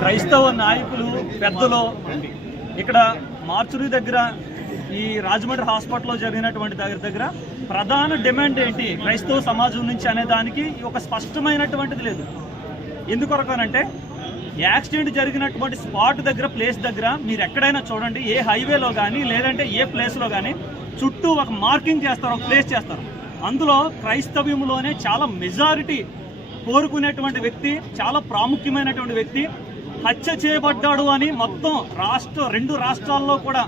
క్రైస్తవ నాయకులు పెద్దలు ఇక్కడ మార్చురీ దగ్గర ఈ రాజమండ్రి హాస్పిటల్లో జరిగినటువంటి దగ్గర ప్రధాన డిమాండ్ ఏంటి క్రైస్తవ సమాజం నుంచి అనే దానికి ఒక స్పష్టమైనటువంటిది లేదు. ఎందుకొరకనంటే యాక్సిడెంట్ జరిగినటువంటి స్పాట్ దగ్గర ప్లేస్ దగ్గర మీరు ఎక్కడైనా చూడండి, ఏ హైవేలో కానీ లేదంటే ఏ ప్లేస్లో కానీ చుట్టూ ఒక మార్కింగ్ చేస్తారు, ఒక ప్లేస్ చేస్తారు. అందులో క్రైస్తవ్యంలోనే చాలా మెజారిటీ కోరుకునేటువంటి వ్యక్తి, చాలా ప్రాముఖ్యమైనటువంటి వ్యక్తి హత్య చేయబడ్డాడు అని మొత్తం రెండు రాష్ట్రాల్లో కూడా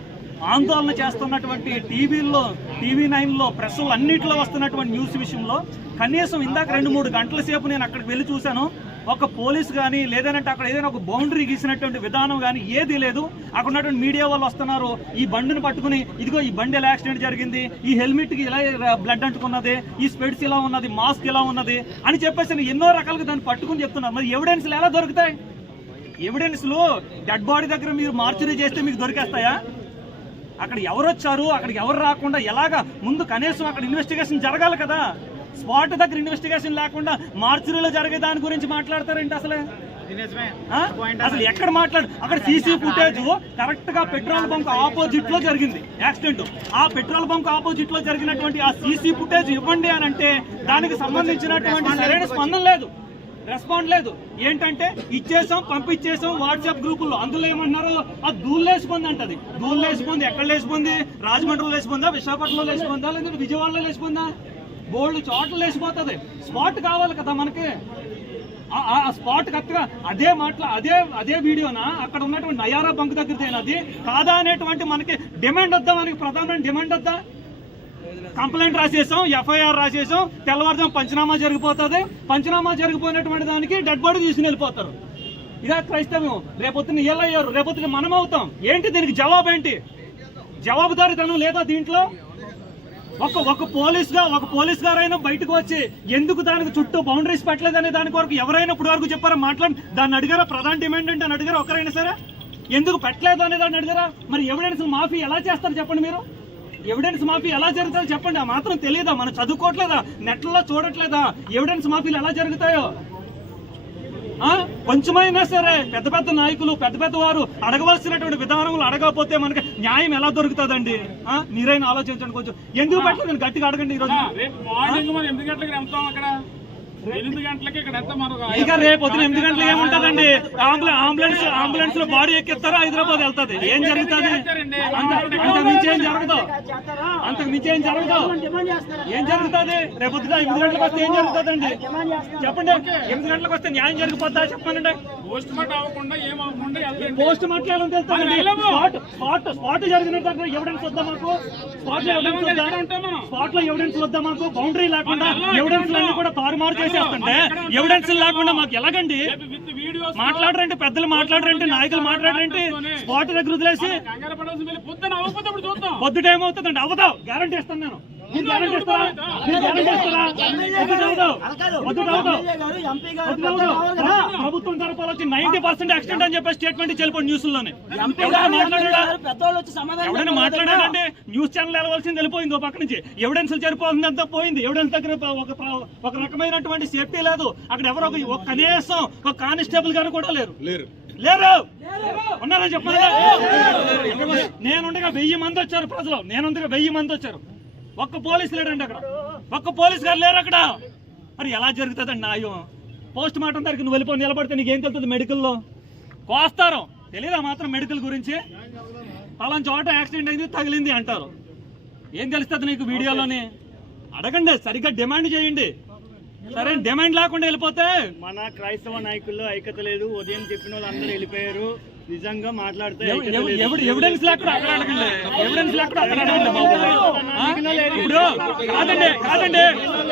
ఆందోళన చేస్తున్నటువంటి టీవీల్లో, TV9లో, ప్రెస్లో అన్నింటిలో వస్తున్నటువంటి న్యూస్ విషయంలో కనీసం ఇందాక 2-3 గంటల సేపు నేను అక్కడికి వెళ్ళి చూశాను. ఒక పోలీస్ కానీ లేదంటే అక్కడ ఏదైనా ఒక బౌండరీ గీసినటువంటి విధానం కానీ ఏదీ లేదు. అక్కడ ఉన్నటువంటి మీడియా వాళ్ళు వస్తున్నారు, ఈ బండిని పట్టుకుని ఇదిగో ఈ బండి ఎలా యాక్సిడెంట్ జరిగింది, ఈ హెల్మెట్కి ఇలా బ్లడ్ అంటుకున్నది, ఈ స్పెడ్స్ ఇలా ఉన్నది, మాస్క్ ఇలా ఉన్నది అని చెప్పేసి ఎన్నో రకాలుగా దాన్ని పట్టుకుని చెప్తున్నారు. మరి ఎవిడెన్స్లు ఎలా దొరుకుతాయి? ఎవిడెన్స్లు డెడ్ బాడీ దగ్గర మీరు మార్చురీ చేస్తే మీకు దొరికేస్తాయా? అక్కడ ఎవరు వచ్చారు, అక్కడికి ఎవరు రాకుండా ఎలాగా ముందు కనీసం అక్కడ ఇన్వెస్టిగేషన్ జరగాలి కదా. స్పాట్ దగ్గర ఇన్వెస్టిగేషన్ లేకుండా మార్చురీలో జరిగే దాని గురించి మాట్లాడతారేంటి? అసలు ఎక్కడ అక్కడ సీసీ ఫుటేజ్ కరెక్ట్ గా పెట్రోల్ బంక్ ఆపోజిట్ లో జరిగింది యాక్సిడెంట్. ఆ పెట్రోల్ బంక్ ఆపోజిట్ లో జరిగినటువంటి ఆ సీసీ ఫుటేజ్ ఇవ్వండి అని అంటే దానికి సంబంధించినటువంటి సరైన స్పందన లేదు, రెస్పాండ్ లేదు. ఏంటంటే ఇచ్చేసాం, పంపించేసాం వాట్సాప్ గ్రూపుల్లో. అందులో ఏమన్నారు, ఆ ధూళ్ళు లేసిపోంది అంటది. ధూళ్ళు లేసిపోంది ఎక్కడ లేసిపోంది? రాజమండ్రిలో లేసిపోందా, విశాఖపట్నంలో లేసిపోందా, లేదంటే విజయవాడలో లేసిపోందా? బోల్డ్ చోట్ల లేసిపోతుంది. స్పాట్ కావాలి కదా మనకి. ఆ స్పాట్ కరెక్ట్గా అదే వీడియోనా అక్కడ ఉన్నటువంటి నయారా బంక్ దగ్గరదేనది కాదా అనేటువంటి మనకి డిమాండ్ వద్దా? మనకి ప్రధానమైన డిమాండ్ వద్దా? కంప్లైంట్ రాసేసాం, FIR రాసేసాం, తెల్లవారుజాము పంచనామా జరిగిపోతుంది. పంచనామా జరిగిపోయినటువంటి దానికి డెడ్ బాడీ తీసుకుని వెళ్ళిపోతారు. ఇదే క్రైస్తవ్యం. రేపొద్దున ఎలా అయ్యారు, రేపొద్దున మనం అవుతాం. ఏంటి దీనికి జవాబు? ఏంటి జవాబుదారీతనం లేదా దీంట్లో? ఒక పోలీస్ గారైనా బయటకు వచ్చి ఎందుకు దానికి చుట్టూ బౌండరీస్ పెట్టలేదనే దాని కొరకు ఎవరైనా ఇప్పుడు వరకు చెప్పారా? దాన్ని అడిగారా? ప్రధాన డిమాండ్ అంటే అని అడిగారా? ఒకరైనా సరే ఎందుకు పెట్టలేదు అనే దాన్ని అడిగారా? మరి ఎవిడెన్స్ మాఫీ ఎలా చేస్తారు చెప్పండి? మీరు ఎవిడెన్స్ మాఫీ ఎలా జరుగుతుందో చెప్పండి. ఆ మాత్రం తెలియదా? మనం చదువుకోవట్లేదా? నెట్లలో చూడట్లేదా ఎవిడెన్స్ మాఫీలు ఎలా జరుగుతాయో? కొంచెమైనా సరే పెద్ద నాయకులు, పెద్ద వారు అడగవలసినటువంటి విధానములు అడగకపోతే మనకి న్యాయం ఎలా దొరుకుతుందండి? మీరైనా ఆలోచించండి. కొంచెం ఎందుకు పెట్టలేదు గట్టిగా అడగండి. ఈరోజు ఇక రేపు పొద్దున 8 గంటలకు ఏముంటదండి? అంబులెన్స్ లో బాడీ ఎక్కిస్తారా, హైదరాబాద్ వెళ్తుంది. ఏం జరుగుతుంది? అంతకు మించి ఏం జరుగుతుంది? ఏం జరుగుతుంది? రేపు పొద్దున 8 గంటలకు వస్తే ఏం జరుగుతుందండి? చెప్పండి. 8 గంటలకు వస్తే న్యాయం జరిగిపోతా చెప్పండి. పోస్ట్ మార్టం ఎలా తెలుస్తుందండి? స్పాట్ జరిగినట్టు ఎవిడెన్స్ వద్దా మాకు? స్పాట్ లో ఎవిడెన్స్ వద్దా మాకు? బౌండరీ లేకుండా ఎవిడెన్స్ అన్ని కూడా తారుమారు చేసేస్తుంటే ఎవిడెన్స్ లేకుండా మాకు ఎలాగండి? మాట్లాడరంటే పెద్దలు, మాట్లాడరంటే నాయకులు, మాట్లాడరంటే స్పాట్ దగ్గర వదిలేసి పొద్దుట ఏమవుతుందండి? అవదావు గ్యారంటీ ఇస్తాను నేను. ప్రభుత్వం తరపున వచ్చి 90% యాక్సిడెంట్ అని చెప్పి స్టేట్మెంట్ చెల్లిపోయి న్యూస్లోనే. ఎవరైనా మాట్లాడాడంటే న్యూస్ ఛానల్ వెళ్ళవలసింది వెళ్ళిపోయింది. ఒక పక్క నుంచి ఎవిడెన్స్ సరిపోతుందంతా పోయింది. ఎవిడెన్స్ దగ్గర ఒక రకమైనటువంటి సేఫ్టీ లేదు. అక్కడ ఎవరో కనీసం ఒక కానిస్టేబుల్ గారు కూడా లేరు. ఉన్నారని చెప్పాలి. నేనుండగా 1000 మంది వచ్చారు ప్రజలు. నేనుండగా 1000 మంది వచ్చారు. ఒక్క పోలీసు లేడండి అక్కడ. ఒక్క పోలీసు గారు లేరు అక్కడ. మరి ఎలా జరుగుతుందండి న్యాయం? పోస్ట్ మార్టం దగ్గర నువ్వు వెళ్ళిపోయి నిలబడితే నీకేం తెలుస్తుంది? మెడికల్లో కోస్తారు. తెలీదా మాత్రం మెడికల్ గురించి? పలానా చోట యాక్సిడెంట్ అయింది, తగిలింది అంటారు. ఏం తెలుస్తుంది నీకు వీడియోలోని? అడగండి, సరిగ్గా డిమాండ్ చేయండి. సరే డిమాండ్ లేకుండా వెళ్ళిపోతే మన క్రైస్తవ నాయకుల్లో ఐక్యత లేదు. ఉదయం చెప్పిన వాళ్ళు అందరూ వెళ్ళిపోయారు. నిజంగా మాట్లాడితే ఎవిడెన్స్ లేకుండా అక్కడ అడగండి, ఎవిడెన్స్ లేకుండా అక్కడ అడగండి బాబు. ఇప్పుడు కాదండి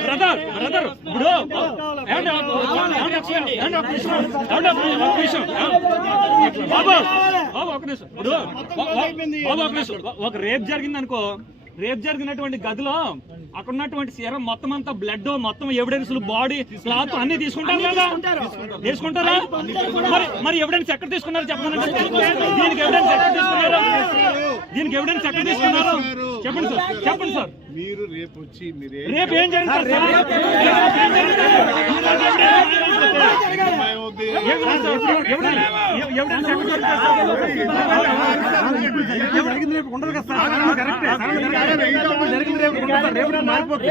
బ్రదర్ ఇప్పుడు బాబు ఒక నిమిషం. ఇప్పుడు బాబు ఒక నిమిషం. ఒక రేప్ జరిగింది అనుకో, రేప్ జరిగినటువంటి గదిలో అక్కడ ఉన్నటువంటి సీరం మొత్తం అంతా బ్లడ్ మొత్తం ఎవిడెన్స్ బాడీ క్లాత్ అన్ని తీసుకుంటారు కదా, తీసుకుంటారా? మరి ఎవిడెన్స్ ఎక్కడ తీసుకున్నారు చెప్పండి. దీనికి ఎవిడెన్స్ ఎక్కడ తీసుకున్నారు? దీనికి ఎవిడెన్స్ ఎక్కడ తీసుకున్నారు చెప్పండి సార్, చెప్పండి సార్. మీరు రేపు వచ్చి రేపు ఏం జరిగింది? ఉండదు కదా సార్. జరిగింది రేపు మారిపోతుంది.